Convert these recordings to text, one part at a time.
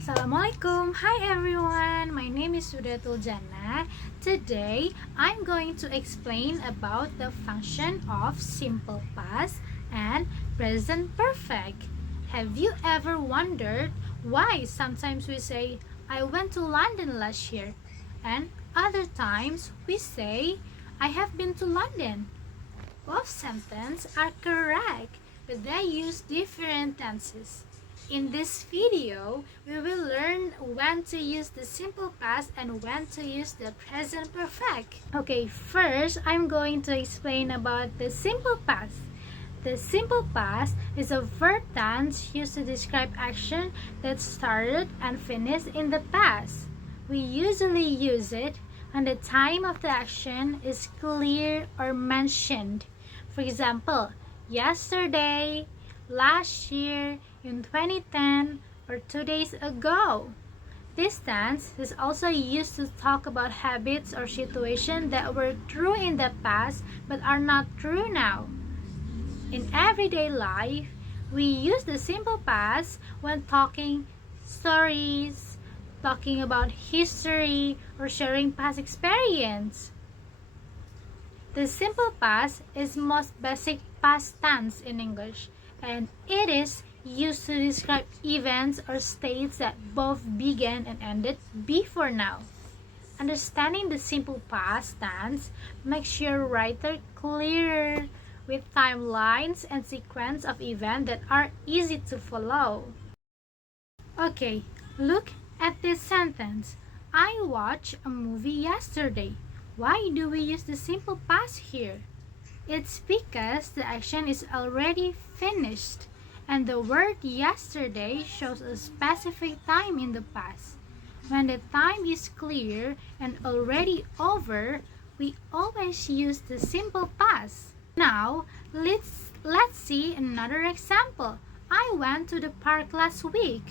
Assalamualaikum. Hi everyone. My name is Wirdatul Janah. Today I'm going to explain about the function of simple past and present perfect. Have you ever wondered why sometimes we say I went to London last year and other times we say I have been to London? Both sentences are correct, but they use different tenses. In this video, we will learn when to use the simple past and when to use the present perfect. Okay, first I'm going to explain about the simple past. The simple past is a verb tense used to describe action that started and finished in the past. We usually use it when the time of the action is clear or mentioned. For example, yesterday, last year, in 2010, or 2 days ago. This tense is also used to talk about habits or situations that were true in the past but are not true now. In everyday life, we use the simple past when talking stories, talking about history, or sharing past experience. The simple past is most basic past tense in English, and it is used to describe events or states that both began and ended before now. Understanding the simple past tense makes your writer clearer with timelines and sequence of events that are easy to follow. Okay, look at this sentence. I watched a movie yesterday. Why do we use the simple past here? It's because the action is already finished, and the word yesterday shows a specific time in the past. When the time is clear and already over, we always use the simple past. Now, let's see another example. I went to the park last week.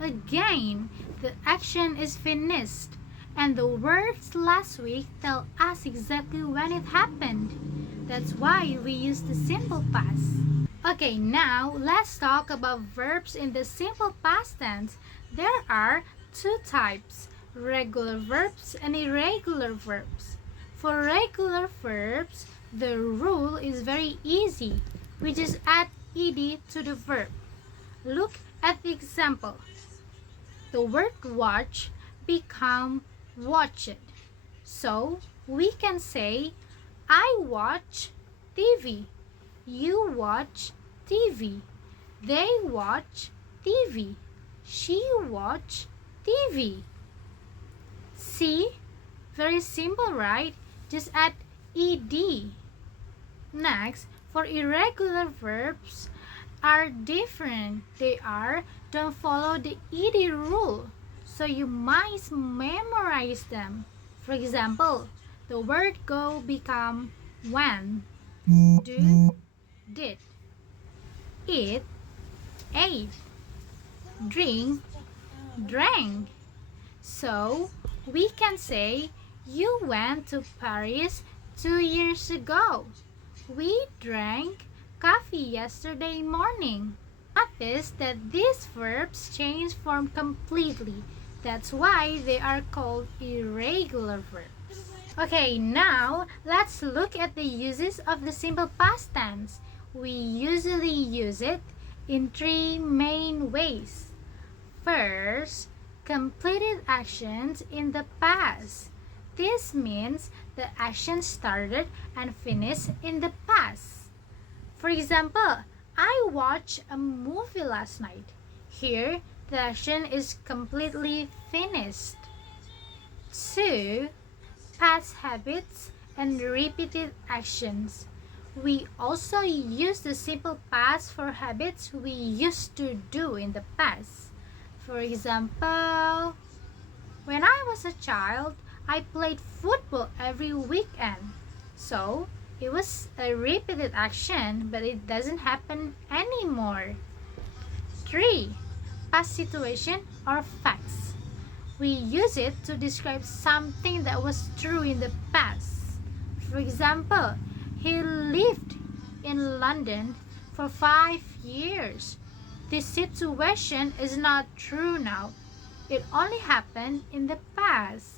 Again, the action is finished, and the words last week tell us exactly when it happened. That's why we use the simple past. Okay, now let's talk about verbs in the simple past tense. There are two types, regular verbs and irregular verbs. For regular verbs, the rule is very easy. We just add ed to the verb. Look at the example. The word watch become watched. So we can say I watch TV. You watch TV. They watch TV. She watch TV. See? Very simple, right? Just add ed. Next, for irregular verbs are different. They don't follow the ed rule. So you must memorize them. For example, the word go become went, do, did, eat, ate, drink, drank. So we can say you went to Paris 2 years ago. We drank coffee yesterday morning. Notice that these verbs change form completely. That's why they are called irregular verbs. Okay, now let's look at the uses of the simple past tense. We usually use it in three main ways. First, completed actions in the past. This means the action started and finished in the past. For example, I watched a movie last night. Here, the action is completely finished. 2. Past habits and repeated actions. We also use the simple past for habits we used to do in the past. For example, when I was a child, I played football every weekend. So, it was a repeated action, but it doesn't happen anymore. 3. Past situation or facts. We use it to describe something that was true in the past. For example, he lived in London for 5 years. This situation is not true now. It only happened in the past.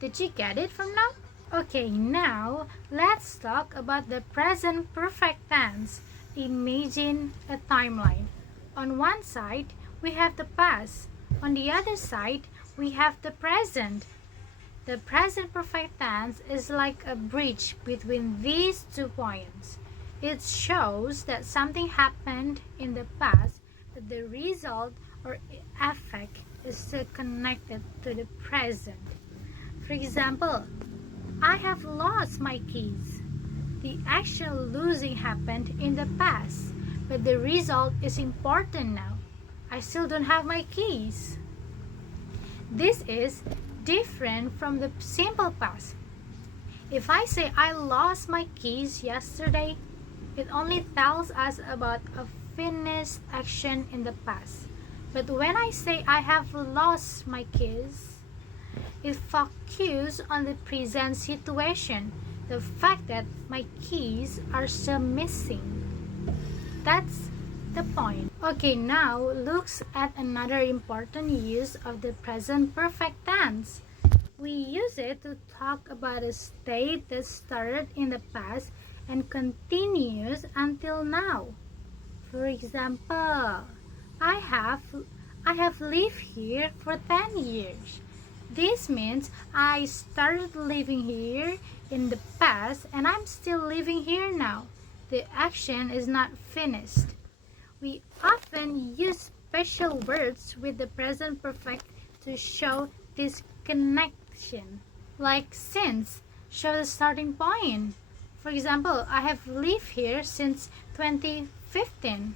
Did you get it from now? Okay, now let's talk about the present perfect tense. Imagine a timeline. On one side, we have the past. On the other side, we have the present. The present perfect tense is like a bridge between these 2 points. It shows that something happened in the past, but the result or effect is still connected to the present. For example, I have lost my keys. The actual losing happened in the past, but the result is important now. I still don't have my keys. This is different from the simple past. If I say I lost my keys yesterday, it only tells us about a finished action in the past. But when I say I have lost my keys, it focuses on the present situation, the fact that my keys are still missing. That's the point. Okay, now looks at another important use of the present perfect tense. We use it to talk about a state that started in the past and continues until now. For example, I have lived here for 10 years. This means I started living here in the past and I'm still living here now. The action is not finished. We often use special words with the present perfect to show this connection. Like since, show the starting point. For example, I have lived here since 2015.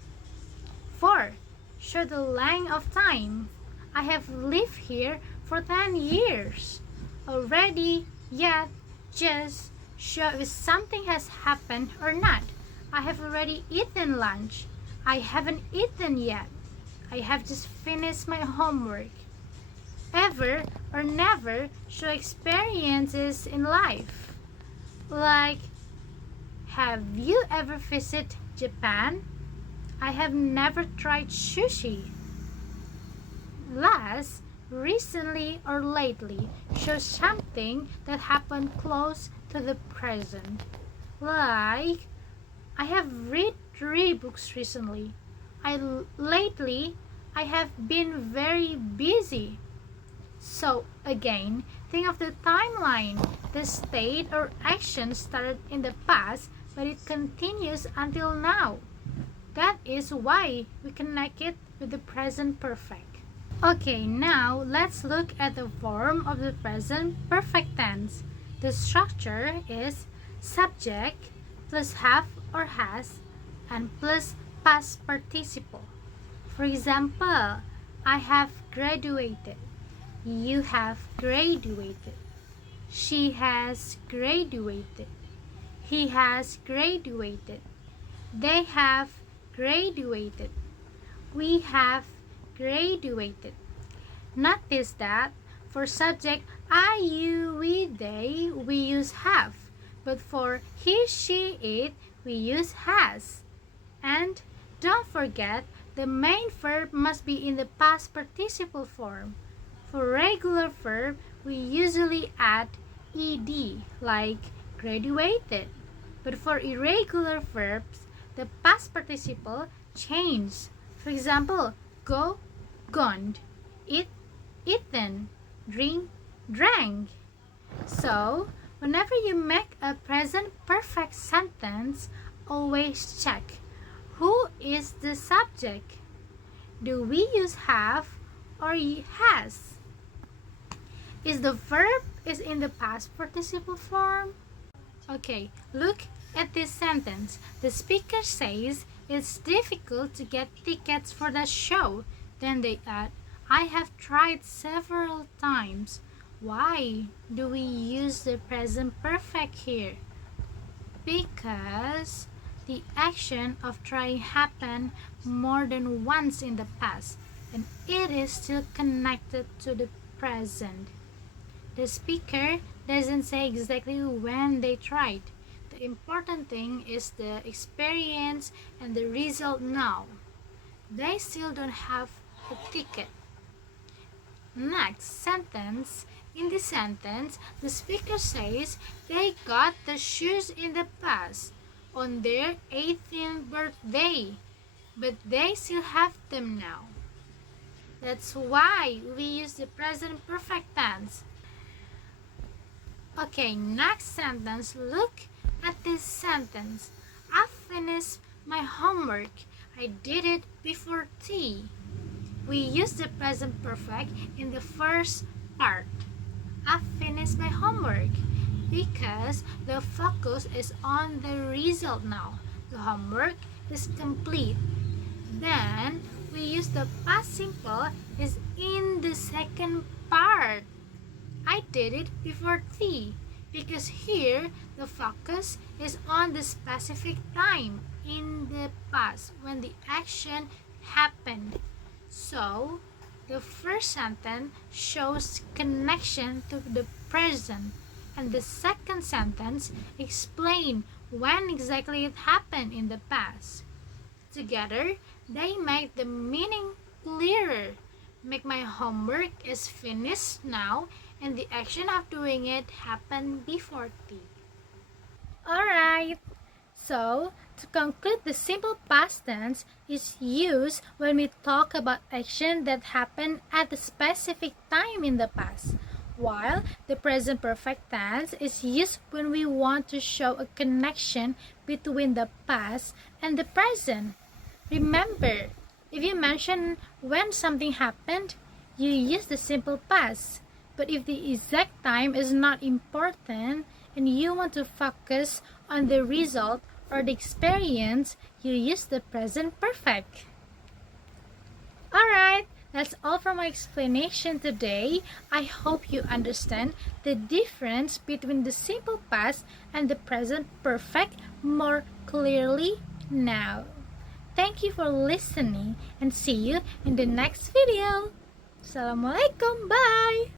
For, show the length of time. I have lived here for 10 years. Already, yet, just, show if something has happened or not. I have already eaten lunch. I haven't eaten yet. I have just finished my homework. Ever or never show experiences in life. Like, have you ever visited Japan? I have never tried sushi. Last, recently or lately show something that happened close to the present. Like, I have read 3 books recently. Lately I have been very busy. So again, think of the timeline. The state or action started in the past, but it continues until now. That is why we connect it with the present perfect. Okay, now let's look at the form of the present perfect tense. The structure is subject plus have or has and plus past participle. For example, I have graduated. You have graduated. She has graduated. He has graduated. They have graduated. We have graduated. Notice that for subject I, you, we, they, we use have. But for he, she, it, we use has. And don't forget, the main verb must be in the past participle form. For regular verb, we usually add ed, like graduated. But for irregular verbs, the past participle changes. For example, go, gone, eat, eaten, drink, drank. So, whenever you make a present perfect sentence, always check who is the subject. Do we use have or has? Is the verb is in the past participle form? Okay, look at this sentence. The speaker says it's difficult to get tickets for the show. Then they add, I have tried several times. Why do we use the present perfect here? Because the action of trying happened more than once in the past, and it is still connected to the present. The speaker doesn't say exactly when they tried. The important thing is the experience and the result now. They still don't have a ticket. Next sentence. In this sentence, the speaker says they got the shoes in the past on their 18th birthday, but they still have them now. That's why we use the present perfect tense. Okay, next sentence. Look at this sentence. I finished my homework. I did it before tea. We use the present perfect in the first part. I finished my homework because the focus is on the result now. The homework is complete. Then we use the past simple is in the second part. I did it before tea because here the focus is on the specific time in the past when the action happened. So the first sentence shows connection to the present, and the second sentence explains when exactly it happened in the past. Together, they make the meaning clearer. Make my homework is finished now, and the action of doing it happened before tea. Alright, so to conclude, the simple past tense is used when we talk about action that happened at a specific time in the past, while the present perfect tense is used when we want to show a connection between the past and the present. Remember, if you mention when something happened, you use the simple past. But if the exact time is not important and you want to focus on the result or the experience, you use the present perfect. Alright, that's all for my explanation today. I hope you understand the difference between the simple past and the present perfect more clearly now. Thank you for listening and see you in the next video. Assalamualaikum. Bye.